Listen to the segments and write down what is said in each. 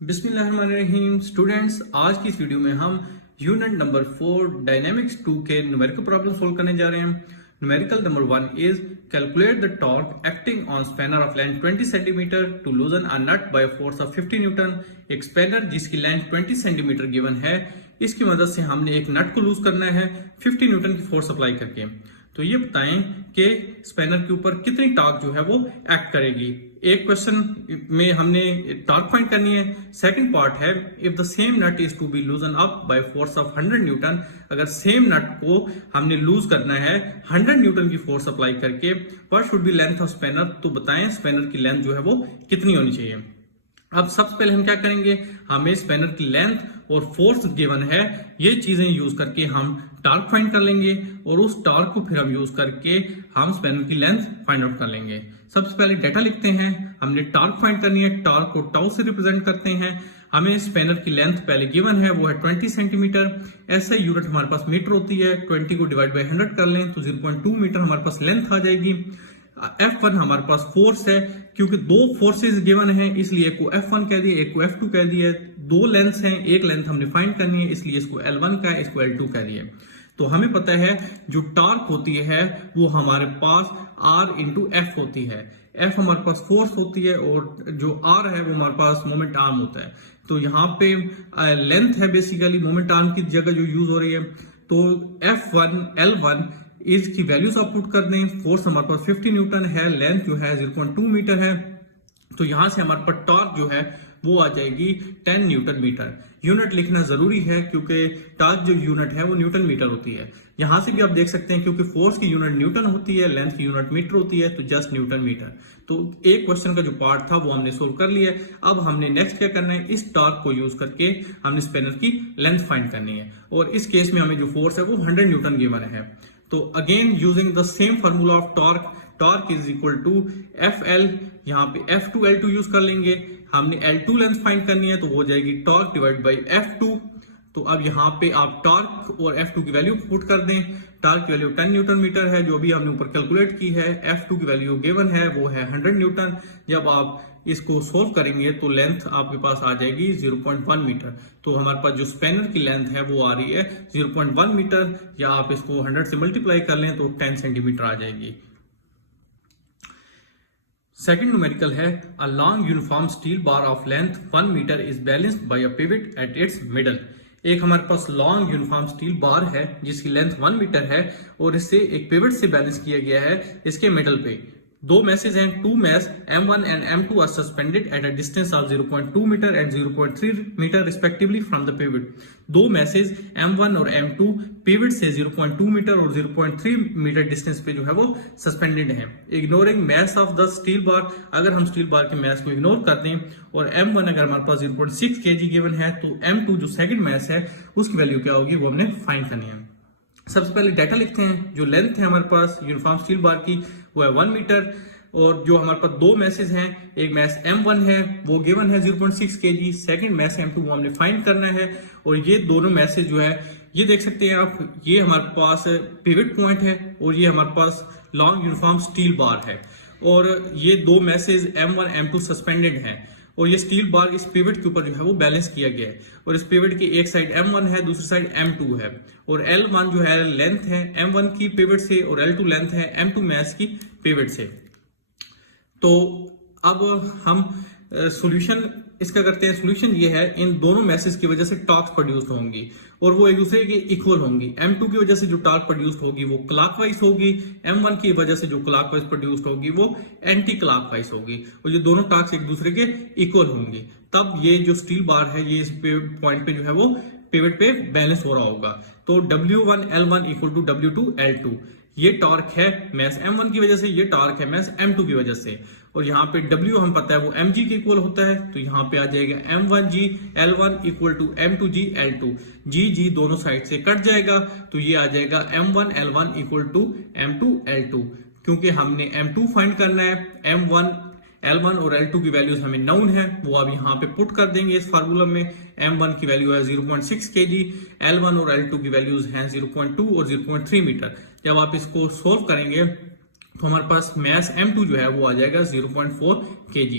बिस्मिल्लाहिर्रहमानिर्रहीम। स्टूडेंट्स, आज की इस वीडियो में हम यूनिट नंबर 4 डायनेमिक्स 2 के न्यूमेरिकल प्रॉब्लम सोल्व करने जा रहे हैं। Numerical number 1 is calculate the torque acting on spanner of length 20 centimetre to loosen a nut by force of 50 newton. एक स्पैनर जिसकी लेंथ 20 सेंटीमीटर गिवन है, इसकी मदद से हमने एक नट को लूज करना है 50 न्यूटन की फोर्स अप्लाई करके। तो ये बताएं कि स्पैनर के ऊपर कितनी टॉर्क जो है वो एक्ट करेगी। एक क्वेश्चन में हमने टॉर्क फाइंड करनी है। सेकंड पार्ट है if the same nut is to be loosen up by force of 100 newton. अगर सेम नट को हमने लूज करना है 100 न्यूटन की फोर्स अप्लाई करके, what should be length of spanner. तो बताएं स्पैनर की लेंथ जो है वो कितनी होनी चाहिए। अब सबसे पहले हम क्या करेंगे, हमें स्पैनर की लेंथ और फोर्स गिवन है, ये चीजें यूज करके हम टॉर्क फाइंड कर लेंगे और उस टॉर्क को फिर हम यूज करके हम स्पैनर की लेंथ फाइंड आउट कर लेंगे। सबसे पहले डेटा लिखते हैं, हमने टॉर्क फाइंड करनी है। टॉर्क को टाउ से रिप्रेजेंट करते हैं। हमें स्पैनर की लेंथ पहले गिवन है, वो है 20 सेंटीमीटर। ऐसा यूनिट हमारे पास मीटर होती है। 20 को डिवाइड बाय 100 कर लें तो 0.2 मीटर हमारे पास लेंथ आ जाएगी। F1 हमारे पास फोर्स है, क्योंकि दो फोर्सेस गिवन है इसलिए एक को F1 कह दिया, एक को F2 कह दिया। दो लेंथ हैं, एक लेंथ हमने फाइंड करनी है इसलिए इसको L1 का, इसको L2 कह दिया। तो हमें पता है जो टॉर्क होती है वो हमारे पास R इंटू F होती है। F हमारे पास फोर्स होती है और जो R है वो हमारे पास मोमेंट आर्म होता है। तो यहाँ पे लेंथ है बेसिकली मोमेंट आर्म की जगह जो यूज हो रही है। तो F1 L1 इसकी वैल्यूज आप पुट कर दें। फोर्स हमारे पास 50 न्यूटन है, लेंथ जो है 0.2 मीटर है। तो यहां से हमारे पास टॉर्क जो है वो आ जाएगी 10 न्यूटन मीटर। यूनिट लिखना जरूरी है क्योंकि टॉर्क जो यूनिट है वो न्यूटन मीटर होती है। यहां से भी आप देख सकते हैं क्योंकि फोर्स की यूनिट न्यूटन होती है, लेंथ की यूनिट मीटर होती है, तो जस्ट न्यूटन मीटर। तो एक क्वेश्चन का जो पार्ट था वो हमने सोल्व कर लिया। अब हमने नेक्स्ट क्या करना है, इस टॉर्क को यूज करके हमने स्पैनर की लेंथ फाइंड करनी है और इस केस में हमें जो फोर्स है वो 100 न्यूटन गिवन है। तो again using the same formula of torque is equal to FL, यहाँ पे F2 L2 यूज कर लेंगे। हमने L2 लेंथ फाइंड करनी है तो हो जाएगी टॉर्क डिवाइड बाई F2। तो अब यहाँ पे आप टॉर्क और F2 की वैल्यू पुट कर दें। टॉर्क की वैल्यू 10 न्यूटन मीटर है जो अभी हमने ऊपर कैलकुलेट की है। F2 की वैल्यू गिवन है वो है 100 न्यूटन। जब आप इसको सोल्व करेंगे तो लेंथ आपके पास आ जाएगी 0.1 मीटर। तो हमारे पास जो स्पैनर की लेंथ है वो आ रही है 0.1 मीटर, या आप इसको 100 से मल्टीप्लाई कर लें तो 10 सेंटीमीटर आ जाएगी। सेकंड न्यूमेरिकल है a long uniform steel bar of length 1 metre is balanced by a pivot at its middle. एक हमारे पास लॉन्ग यूनिफॉर्म स्टील बार है जिसकी लेंथ 1 मीटर है और इसे एक पिवट से बैलेंस किया गया है इसके मिडल पे। दो मैसेज हैं, two mass M1 and M2 are suspended at a distance of 0.2 metre and 0.3 metre respectively from the pivot. दो मैसेज M1 और M2 पिवट से 0.2 मीटर और 0.3 मीटर डिस्टेंस पे जो है वो सस्पेंडेड है। Ignoring mass of the steel bar, अगर हम स्टील बार के मैस को इग्नोर कर दें और M1 अगर हमारे पास 0.6 kg गिवन है तो M2 जो सेकंड मैस है उसकी वैल्यू क्या होगी वो हमने फाइंड करनी है। सबसे पहले डाटा लिखते हैं। जो लेंथ है हमारे पास यूनिफॉर्म स्टील बार की वो है 1 मीटर और जो हमारे पास दो मैसेज हैं, एक मैस M1 है वो गिवन है 0.6 kg, सेकंड मैस M2 वो हमने फाइंड करना है। और ये दोनों मैसेज जो है ये देख सकते हैं आप, ये हमारे पास पिवट पॉइंट है और ये हमारे पास लॉन्ग यूनिफॉर्म स्टील बार है और ये दो मैसेज M1 M2 सस्पेंडेड हैं और ये स्टील बार इस पिवट के ऊपर जो है वो बैलेंस किया गया है और इस पिवट की एक साइड M1 है, दूसरी साइड M2 है और L1 जो है लेंथ है M1 की पिवट से और L2 लेंथ है M2 मैस की पिवट से। तो अब हम सॉल्यूशन इसका करते हैं। सॉल्यूशन ये है, इन दोनों मैसेज की वजह से टॉर्क प्रोड्यूस होंगी और वो एक दूसरे के इक्वल होंगी। M2 की वजह से जो टॉर्क प्रोड्यूस होगी वो क्लॉकवाइज होगी, M1 की वजह से जो क्लॉकवाइज प्रोड्यूस होगी वो एंटी क्लॉकवाइज होगी और ये दोनों टॉर्क्स एक दूसरे के इक्वल होंगी। तब ये जो स्टील बार है ये इस पॉइंट पे जो है वो पिवट पे बैलेंस हो रहा होगा। तो W1 L1 equal to W2 L2, ये टॉर्क है मैस M1 की वजह से, ये टॉर्क है मैस M2 की वजह से। और यहाँ पे W हम पता है वो mg के इक्वल होता है, तो यहाँ पे आ जाएगा M1g L1 equal to M2g L2। g दोनों साइड से कट जाएगा तो ये आ जाएगा M1 L1 equal to M2 L2। क्योंकि हमने M2 फाइंड करना है, M1 L1 और L2 की वैल्यूज हमें नाउन है वो अब यहाँ पे पुट कर देंगे इस फार्मूला में। M1 की वैल्यू है 0.6 kg, L1 और L2 की वैल्यूज हैं 0.2 और 0.3 मीटर। जब आप इसको सोल्व करेंगे तो हमारे पास मैस M2 जो है वो आ जाएगा 0.4 kg।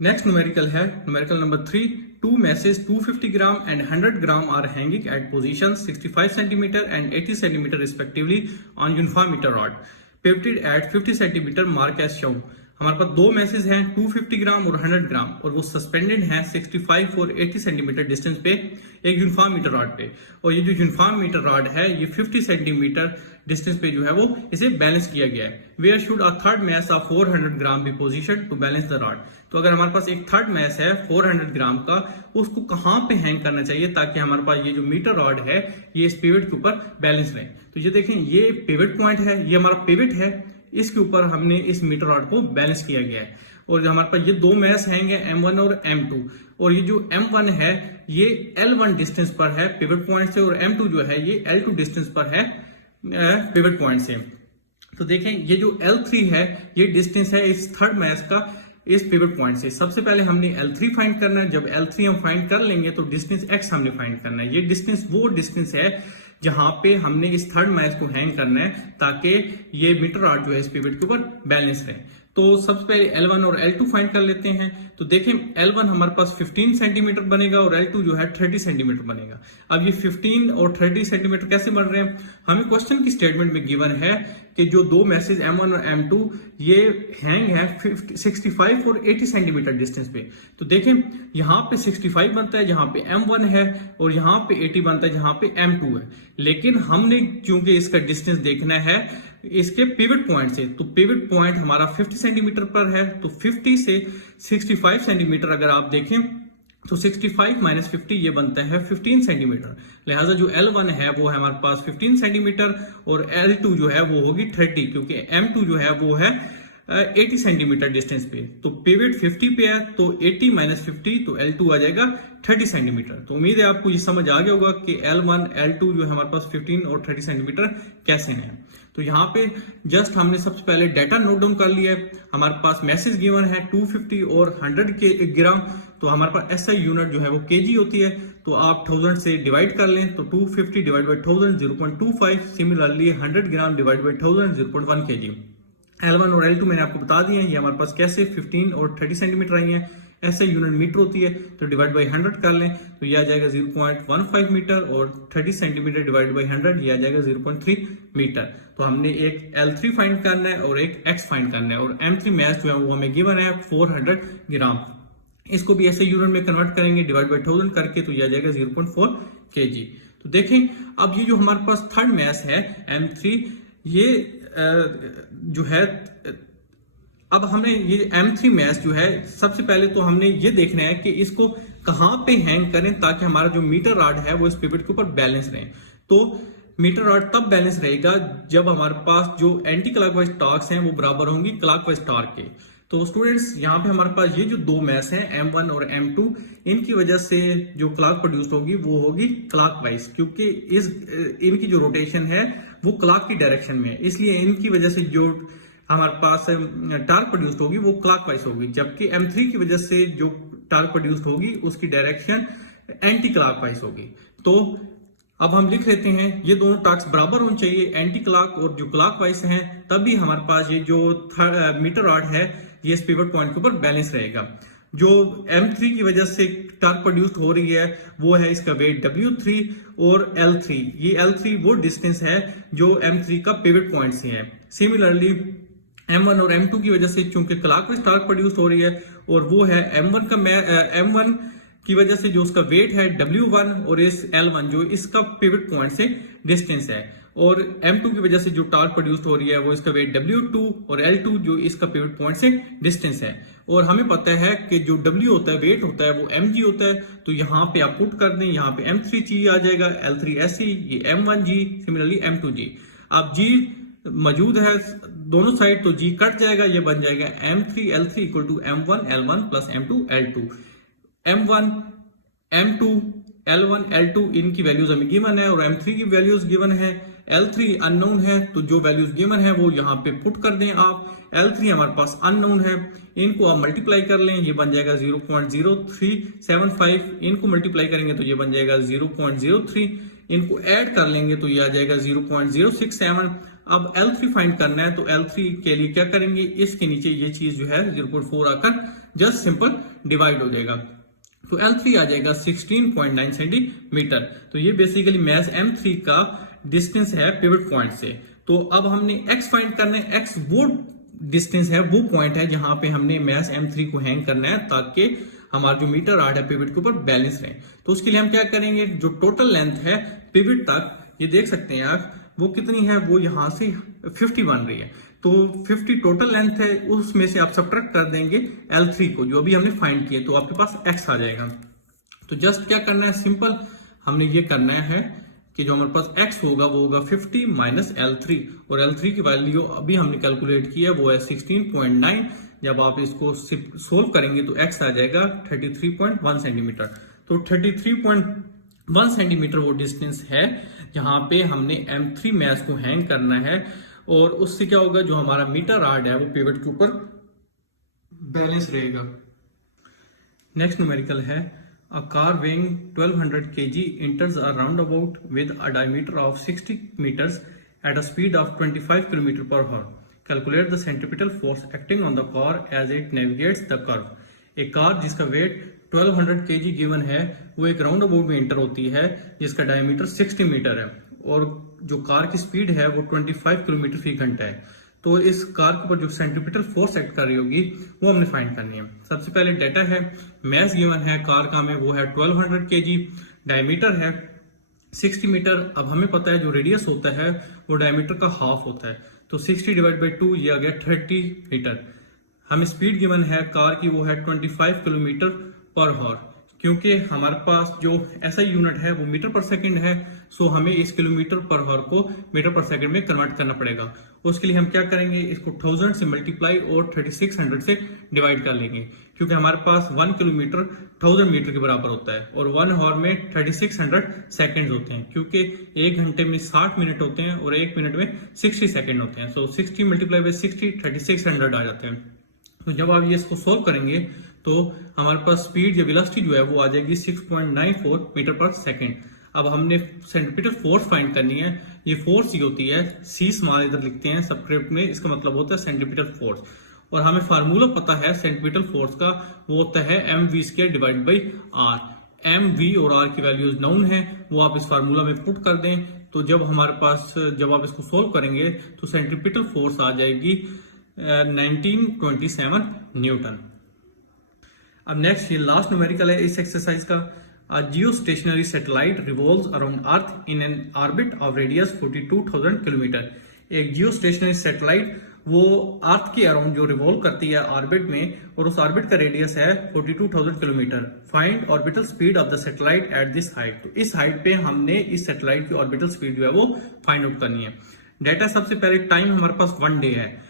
Next numerical है numerical number 3. Two masses 250 gram and 100 gram are hanging at positions 65 cm and 80 cm respectively on uniform meter rod pivoted at 50 cm mark as shown. हमारे पास दो मैसेज हैं 250 ग्राम और 100 ग्राम और वो सस्पेंडेड हैं 65 और 80 सेंटीमीटर डिस्टेंस पे एक यूनिफॉर्म मीटर रॉड पे, और ये जो यूनिफॉर्म मीटर रॉड है ये 50 सेंटीमीटर डिस्टेंस पे जो है वो इसे बैलेंस किया गया है. Where should a third mass of 400 gram be position to balance the rod. तो अगर हमारे पास एक थर्ड मैस है 400 ग्राम का, उसको कहाँ पे हैंग करना चाहिए ताकि हमारे पास ये जो मीटर रॉड है ये इस पिवट के ऊपर बैलेंस रहे. तो ये देखें, ये पिवट पॉइंट है, ये हमारा पिवट है, इसके ऊपर हमने इस मीटर रॉड को बैलेंस किया गया है. और जो हमारे पास ये दो मैस हैंगे M1 और M2, और ये जो M1 है ये L1 डिस्टेंस पर है पिवट पॉइंट से, और M2 जो है ये L2 डिस्टेंस पर है पिवट पॉइंट से. तो देखें, ये जो L3 है ये डिस्टेंस है इस थर्ड मैस का इस पिवट पॉइंट से. सबसे पहले हमने L3 फाइंड करना है. जब L3 हम फाइंड कर लेंगे तो डिस्टेंस X हमने फाइंड करना है. ये डिस्टेंस वो डिस्टेंस है जहां पे हमने इस थर्ड मैच को हैंग करना है ताकि ये मीटर रॉड जो है इस पिवट के ऊपर बैलेंस रहे. तो सबसे पहले L1 और L2 फाइंड कर लेते हैं. तो देखें, L1 हमारे पास 15 सेंटीमीटर बनेगा और L2 जो है 30 सेंटीमीटर बनेगा. अब ये 15 और 30 सेंटीमीटर कैसे बन रहे हैं? हमें क्वेश्चन की स्टेटमेंट में गिवन है कि जो दो मैसेज M1 और M2 ये हैंग है 65 और 80 सेंटीमीटर डिस्टेंस पे. तो देखें, यहाँ पे 65 बनता है जहां पे M1 है, और यहाँ पे 80 बनता है जहां पे M2 है. लेकिन हमने क्योंकि इसका डिस्टेंस देखना है इसके पिवट पॉइंट से, तो पिवट पॉइंट हमारा 50 सेंटीमीटर पर है. तो 50 से 65 सेंटीमीटर अगर आप देखें तो 65 माइनस 50 ये बनता है 15 सेंटीमीटर. लिहाजा जो L1 है वो है हमारे पास 15 सेंटीमीटर और L2 जो है वो होगी 30, क्योंकि M2 जो है वो है 80 सेंटीमीटर डिस्टेंस पे. तो पिवट 50 पे है तो 80 माइनस 50 तो L2 आ जाएगा 30 सेंटीमीटर. तो उम्मीद है आपको ये समझ आ गया होगा कि L1 L2 जो है हमारे पास 15 और 30 सेंटीमीटर कैसे हैं. तो यहाँ पे जस्ट हमने सबसे पहले डाटा नोट डाउन कर लिया है. हमारे पास मैसेज गिवन है 250 और 100 के ग्राम. तो हमारे पास SI यूनिट जो है वो kg होती है. तो आप 1000 से डिवाइड कर लें तो 250 divide by 1000 0.25. Similarly 100 gram divide by 1000 0.1 kg. L1 और L2 मैंने आपको बता दिए हैं. ये हमारे पास कैसे 15 और 30 सेंटीमीटर आई हैं. SI यूनिट मीटर होती है तो डिवाइड बाई 100 कर लें तो ये आ जाएगा 0.15 मीटर, और 30 सेंटीमीटर डिवाइड बाई 100 ये आ जाएगा 0.3 मीटर. तो हमने एक L3 फाइंड करना है और एक X फाइंड करना है, और M3 मैच जो है वो हमें गिवन है 400 ग्राम. इसको भी SI यूनिट में कन्वर्ट करेंगे डिवाइड बाई 1000 करके तो ये आ जाएगा 0.4 kg. तो देखें, अब ये जो हमारे पास थर्ड मैच है M3 ये जो है, अब हमने ये M3 मैच जो है सबसे पहले तो हमने ये देखना है कि इसको कहां पे हैंग करें ताकि हमारा जो मीटर रॉड है वो इस पिवट के ऊपर बैलेंस रहे. तो मीटर रॉड तब बैलेंस रहेगा जब हमारे पास जो एंटी क्लॉकवाइज टॉर्क्स हैं वो बराबर होंगी क्लॉकवाइज टॉर्क के. तो स्टूडेंट्स, यहाँ पे हमारे पास ये जो दो मैस हैं M1 और M2, इनकी वजह से जो क्लॉक प्रोड्यूस होगी वो होगी क्लॉकवाइज, क्योंकि इनकी जो रोटेशन है वो क्लॉक की डायरेक्शन में है. इसलिए इनकी वजह से जो हमारे पास टार्क प्रोड्यूस्ड होगी वो क्लॉकवाइज होगी, जबकि M3 की वजह से जो टार्क प्रोड्यूस्ड होगी उसकी डायरेक्शन एंटी क्लॉकवाइज होगी. तो अब हम लिख लेते हैं ये दोनों टार्क्स बराबर होने चाहिए, एंटी क्लॉक और जो क्लॉकवाइज हैं, तभी हमारे पास ये जो मीटर रॉड है ये इस पिवट पॉइंट के ऊपर बैलेंस रहेगा. जो M3 की वजह से टार्क प्रोड्यूस्ड हो रही है वो है इसका वेट W3 और L3. ये L3 वो डिस्टेंस है जो M3 का पिवट पॉइंट से है. सिमिलरली M1 और M2 की वजह से चूंकि क्लॉकवाइज टार्क प्रोड्यूस हो रही है, और वो है M1 की वजह से जो उसका वेट है W1, और इस L1 जो इसका पिवट पॉइंट से डिस्टेंस है, और M2 की वजह से जो टार्क प्रोड्यूस हो रही है वो इसका वेट W2 और L2 जो इसका पिवट पॉइंट से डिस्टेंस है. और हमें पता है कि जो W होता है, वेट होता है, वो mg होता है. तो यहाँ पे आप पुट कर दें, यहाँ पे M3g आ जाएगा, L3se, ये M1g, सिमिलरली M2g. अब g मौजूद है दोनों साइड तो g कट जाएगा, ये बन जाएगा M3 L3 equal to M1 L1 plus M2 L2. M1 M2 L1 L2 इनकी वैल्यूज हमें गिवन है, और M3 की वैल्यूज गिवन है. L3 अननोन है तो जो वैल्यूज गिवन है वो यहाँ पे पुट कर दें आप. L3 हमारे पास अननोन है, इनको आप मल्टीप्लाई कर लें, ये बन जाएगा 0.0375. इनको मल्टीप्लाई करेंगे तो ये बन जाएगा 0.03. इनको ऐड कर लेंगे तो ये आ जाएगा 0.067. अब L3 फाइंड करना है तो L3 के लिए क्या करेंगे, इसके नीचे ये चीज जो है 0.4 आकर जस्ट सिंपल डिवाइड हो जाएगा। तो L3 आ जाएगा 16.9 सेंटीमीटर। तो ये बेसिकली मैस M3 का डिस्टेंस है पिवट पॉइंट से। तो अब हमने x फाइंड करना है। x वो डिस्टेंस है, वो पॉइंट है जहां पे हमने मैस M3 को हैंग करना है ताकि हमारा जो मीटर राड है पिवट के ऊपर बैलेंस रहे। तो उसके लिए हम क्या करेंगे, जो टोटल लेंथ है पिवट तक, ये देख सकते हैं आप, वो कितनी है, वो यहां से 50 बन रही है। तो 50 टोटल लेंथ है, उसमें से आप सब्ट्रैक्ट कर देंगे L3 को जो अभी हमने फाइंड किया, तो आपके पास x आ जाएगा। तो जस्ट क्या करना है, सिंपल हमने ये करना है कि जो हमारे पास x होगा वो होगा 50 माइनस L3, और L3 की वैल्यू अभी हमने कैलकुलेट किया वो है 16.9। जब आप इसको सोल्व करेंगे तो x आ जाएगा 33.1 सेंटीमीटर। तो 33.1 सेंटीमीटर वो डिस्टेंस है जहां पे हमने M3 मैस को हैंग करना है, और उससे क्या होगा, जो हमारा मीटर राड है वो पिवट के ऊपर बैलेंस रहेगा। नेक्स्ट न्यूमेरिकल है, a car weighing 1200 kg enters a roundabout with a diameter of 60 meters at a speed of 25 km per hour. Calculate the centripetal force acting on the car as it navigates the curve. एक car जिसका wait 1200 kg given है, वो एक round about में enter होती है जिसका diameter 60 metre है, और जो कार की स्पीड है वो 25 किलोमीटर फी घंटा है। तो इस कार के ऊपर जो सेंट्रीपिटल फोर्स एक्ट कर रही होगी वो हमने फाइंड करनी है। सबसे पहले डेटा है, मैस गिवन है कार का हमें, वो है 1200 kg, डायमीटर है 60 मीटर। अब हमें पता है जो रेडियस होता है वो डायमीटर का हाफ होता है, तो 60 डिवाइड बाई 2 ये आ गया 30 मीटर। हमें स्पीड गिवन है कार की, वो है 25 किलोमीटर पर हॉर। क्योंकि हमारे पास जो SI यूनिट है वो मीटर पर सेकंड है, सो हमें इस किलोमीटर पर हॉर को मीटर पर सेकंड में कन्वर्ट करना पड़ेगा। उसके लिए हम क्या करेंगे, इसको 1000 से मल्टीप्लाई और 3600 से डिवाइड कर लेंगे, क्योंकि हमारे पास 1 किलोमीटर 1000 मीटर के बराबर होता है, और 1 हॉर में 3600 सेकंड्स होते हैं, क्योंकि 1 घंटे में 60 मिनट होते हैं और 1 मिनट में 60 सेकंड होते हैं। सो 60 मल्टीप्लाई बाई 60 3600 आ जाते हैं। तो जब आप ये इसको सोल्व करेंगे तो हमारे पास स्पीड या वेलोसिटी जो है वो आ जाएगी 6.94 मीटर पर सेकंड। अब हमने सेंट्रीपिटल फोर्स फाइंड करनी है। ये फोर्स ही होती है, सी स्मॉल इधर लिखते हैं सबस्क्रिप्ट में, इसका मतलब होता है सेंट्रीपिटल फोर्स। और हमें फार्मूला पता है सेंट्रीपिटल फोर्स का, वो होता है mv² divide by r. mv और r की वैल्यूज नाउन है, वो आप इस फार्मूला में पुट कर दें। तो जब हमारे पास, जब आप इसको सोल्व करेंगे तो सेंट्रीपिटल फोर्स आ जाएगी 1927 न्यूटन। अब नेक्स्ट ये लास्ट न्यूमेरिकल है इस एक्सरसाइज का। A geostationary satellite revolves around Earth in an orbit of radius 42,000 kilometre. एक जियोस्टेशनरी सैटेलाइट वो अर्थ के अराउंड जो रिवॉल्व करती है ऑर्बिट में, और उस ऑर्बिट का रेडियस है 42,000 kilometre. Find orbital speed of the satellite at this height. तो इस हाइट पे हमने इस सैटेलाइट की ऑर्बिटल स्पीड जो है वो फाइंड आउट करनी है। डेटा सबसे पहले, टाइम हमारे पास 1 डे है।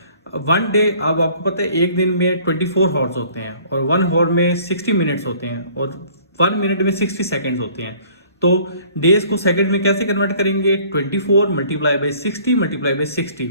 1 डे, अब आपको पता है एक दिन में 24 हॉर्स होते हैं, और 1 हॉर में 60 मिनट्स होते हैं, और 1 मिनट में 60 सेकेंड्स होते हैं। तो डेज को सेकंड में कैसे कन्वर्ट करेंगे, 24 मल्टीप्लाई बाई 60 मल्टीप्लाई बाई 60,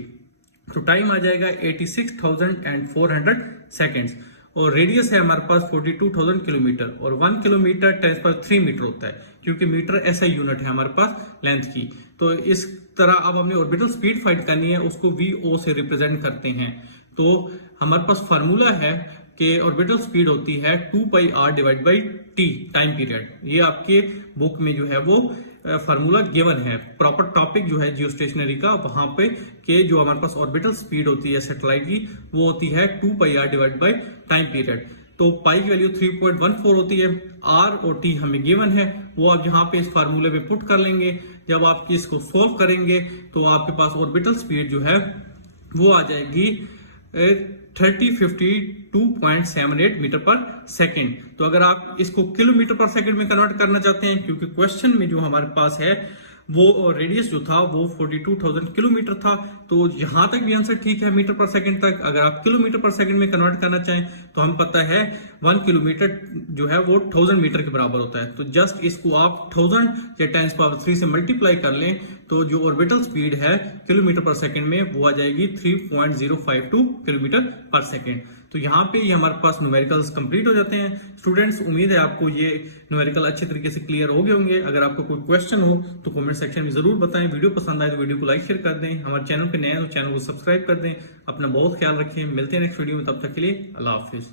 तो टाइम आ जाएगा 86,400 सेकेंड्स। और रेडियस है हमारे पास 42,000 किलोमीटर, और 1 किलोमीटर 10³ मीटर होता है, क्योंकि मीटर ऐसा यूनिट है हमारे पास लेंथ की। तो इस तरह अब हमने ऑर्बिटल स्पीड फाइंड करनी है, उसको VO से रिप्रेजेंट करते हैं। तो हमारे पास फार्मूला है कि ऑर्बिटल स्पीड होती है 2πr divide by t time period. ये आपके बुक में जो है वो फार्मूला गिवन है। प्रॉपर टॉपिक जो है जियोस्टेशनरी का, वहां पे कि जो हमारे पास ऑर्बिटल स्पीड होती है सैटेलाइट की, वो होती है 2πr divide by time period. तो पाई की वैल्यू 3.14 होती है, r और t हमें गिवन है, वो आप यहाँ पे इस फार्मूले में पुट कर लेंगे। जब आप इसको सोल्व करेंगे तो आपके पास ऑर्बिटल स्पीड जो है वो आ जाएगी 3052.78 मीटर पर सेकंड। तो अगर आप इसको किलोमीटर पर सेकंड में कन्वर्ट करना चाहते हैं, क्योंकि क्वेश्चन में जो हमारे पास है वो रेडियस जो था वो 42,000 किलोमीटर था, तो यहां तक भी आंसर ठीक है मीटर पर सेकंड तक। अगर आप किलोमीटर पर सेकंड में कन्वर्ट करना चाहें तो हम पता है 1 किलोमीटर जो है वो 1000 मीटर के बराबर होता है। तो जस्ट इसको आप 1000 या 10³ से मल्टीप्लाई कर लें, तो जो ऑर्बिटल स्पीड है किलोमीटर पर सेकंड में वो आ जाएगी 3.052 किलोमीटर पर सेकंड। तो यहाँ पे ये हमारे पास न्यूमेरिकल्स कंप्लीट हो जाते हैं। स्टूडेंट्स, उम्मीद है आपको ये न्यूमेरिकल अच्छे तरीके से क्लियर हो गए होंगे। अगर आपको कोई क्वेश्चन हो तो कमेंट सेक्शन में जरूर बताएं। वीडियो पसंद आए तो वीडियो को लाइक शेयर कर दें। हमारे चैनल पे नए हैं तो चैनल को सब्सक्राइब कर दें। अपना बहुत ख्याल रखें, मिलते हैं नेक्स्ट वीडियो में, तब तक के लिए अल्लाह हाफिज।